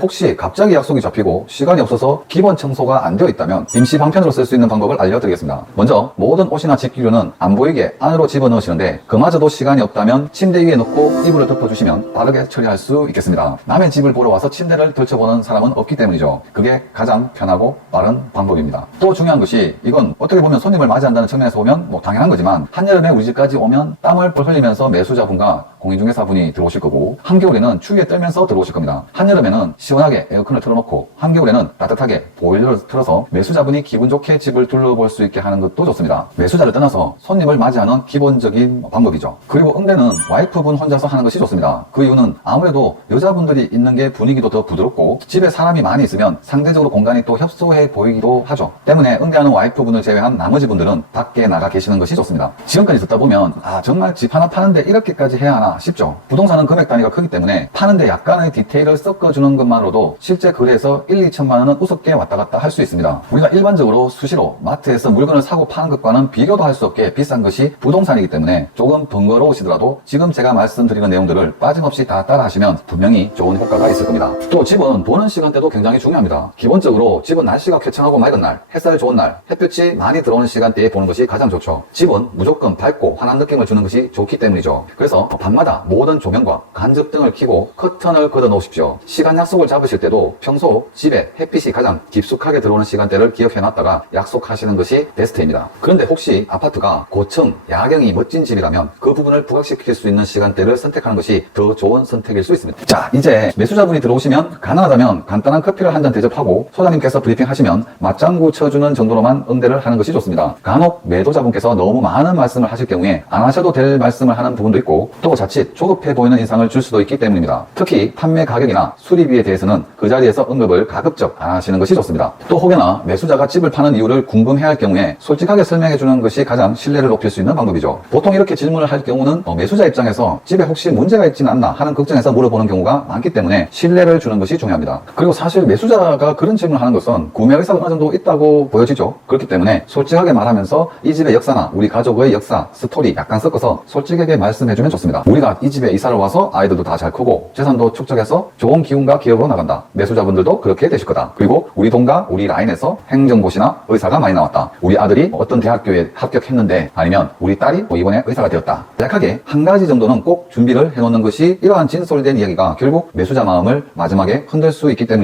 혹시 갑자기 약속이 잡히고 시간이 없어서 기본 청소가 안 되어 있다면 임시 방편으로 쓸 수 있는 방법을 알려드리겠습니다. 먼저 모든 옷이나 집기류는 안 보이게 안으로 집어넣으시는데 그마저도 시간이 없다면 침대 위에 넣고 이불을 덮어주시면 빠르게 처리할 수 있겠습니다. 남의 집을 보러 와서 침대를 들춰보는 사람은 없기 때문이죠. 그게 가장 편하고 빠른 방법입니다. 또 중요한 것이 이건 어떻게 보면 손님을 맞이한다는 측면에서 보면 당연한 거지만 한여름에 우리 집까지 오면 땀을 뻘 흘리면서 매수자분과 공인중개사분이 들어오실 거고 한겨울에는 추위에 떨면서 들어오실 겁니다. 한여름에는 시원하게 에어컨을 틀어놓고 한겨울에는 따뜻하게 보일러를 틀어서 매수자분이 기분 좋게 집을 둘러볼 수 있게 하는 것도 좋습니다. 매수자를 떠나서 손님을 맞이하는 기본적인 방법이죠. 그리고 응대는 와이프분 혼자서 하는 것이 좋습니다. 그 이유는 아무래도 여자분들이 있는 게 분위기도 더 부드럽고 집에 사람이 많이 있으면 상대적으로 공간이 또 협소해 보이기도 하죠. 때문에 응대하는 와이프분을 제외한 나머지 분들은 밖에 나가 계시는 것이 좋습니다. 지금까지 듣다 보면 정말 집 하나 파는데 이렇게까지 해야 하나 싶죠. 부동산은 금액 단위가 크기 때문에 파는데 약간의 디테일을 섞어주는 것만으로도 실제 거래에서 1, 2천만 원은 우습게 왔다 갔다 할 수 있습니다. 우리가 일반적으로 수시로 마트에서 물건을 사고 파는 것과는 비교도 할 수 없게 비싼 것이 부동산이기 때문에 조금 번거로우시더라도 지금 제가 말씀드리는 내용들을 빠짐없이 다 따라 하시면 분명히 좋은 효과가 있을 겁니다. 또 집은 보는 시간대도 굉장히 중요합니다. 기본적으로 집은 날씨가 쾌청하고 맑은 날, 햇살 좋은 날, 햇볕이 많이 들어오는 시간대에 보는 것이 가장 좋죠. 집은 무조건 밝고 환한 느낌을 주는 것이 좋기 때문이죠. 그래서 밤마다 모든 조명과 간접등을 켜고 커튼을 걷어 놓으십시오. 시간 약속을 잡으실 때도 평소 집에 햇빛이 가장 깊숙하게 들어오는 시간대를 기억해놨다가 약속하시는 것이 베스트입니다. 그런데 혹시 아파트가 고층, 야경이 멋진 집이라면 그 부분을 부각시킬 수 있는 시간대를 선택하는 것이 더 좋은 선택일 수 있습니다. 자, 이제 매수자분이 들어오시면 가능하다면 간단한 커피를 한 잔 대접하고 소장님께서 브리핑 하시면 맞장구 쳐주는 정도로만 응대를 하는 것이 좋습니다. 간혹 매도자분께서 너무 많은 말씀을 하실 경우에 안 하셔도 될 말씀을 하는 부분도 있고 또 자칫 조급해 보이는 인상을 줄 수도 있기 때문입니다. 특히 판매 가격이나 수리비에 대해서는 그 자리에서 언급을 가급적 안 하시는 것이 좋습니다. 또 혹여나 매수자가 집을 파는 이유를 궁금해할 경우에 솔직하게 설명해 주는 것이 가장 신뢰를 높일 수 있는 방법이죠. 보통 이렇게 질문을 할 경우는 매수자 입장에서 집에 혹시 문제가 있지는 않나 하는 걱정에서 물어보는 경우가 많기 때문에 신뢰를 주는 것이 중요합니다. 그리고 사실 매수자가 그런 질문을 하는 것은 구매 의사가 어느 정도 있다고 보여지죠. 그렇기 때문에 솔직하게 말하면서 이 집의 역사나 우리 가족의 역사, 스토리 약간 섞어서 솔직하게 말씀해주면 좋습니다. 우리가 이 집에 이사를 와서 아이들도 다 잘 크고 재산도 축적해서 좋은 기운과 기업으로 나간다. 매수자분들도 그렇게 되실 거다. 그리고 우리 동과 우리 라인에서 행정고시나 의사가 많이 나왔다. 우리 아들이 어떤 대학교에 합격했는데 아니면 우리 딸이 이번에 의사가 되었다. 약하게 한 가지 정도는 꼭 준비를 해놓는 것이 이러한 진솔된 이야기가 결국 매수자 마음을 마지막에 흔들 수 있기 때문입니다.